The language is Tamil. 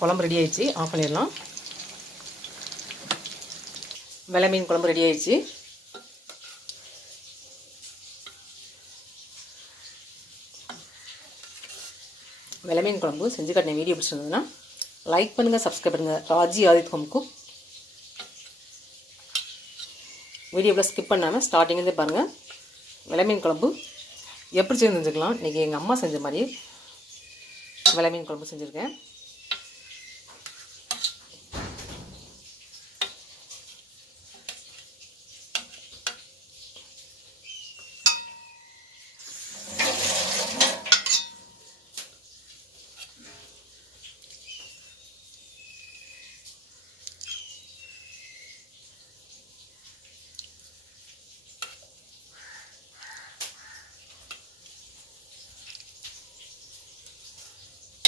குழம்பு ரெடி ஆயிடுச்சு, ஆஃப் பண்ணிடலாம். வெலை மீன் குழம்பு ரெடி ஆயிடுச்சு. வெலை மீன் குழம்பு செஞ்சு காட்டின வீடியோ பிடிச்சிருந்ததுன்னா லைக் பண்ணுங்கள், சப்ஸ்கிரைப் பண்ணுங்கள். Raji Aadhith home cook. வீடியோவில் ஸ்கிப் பண்ணாமல் ஸ்டார்டிங்லேருந்தே பாருங்கள். வெலை மீன் குழம்பு எப்படி செஞ்சுக்கலாம். இன்றைக்கி எங்கள் அம்மா செஞ்ச மாதிரி வெலை மீன் குழம்பு செஞ்சுருக்கேன்.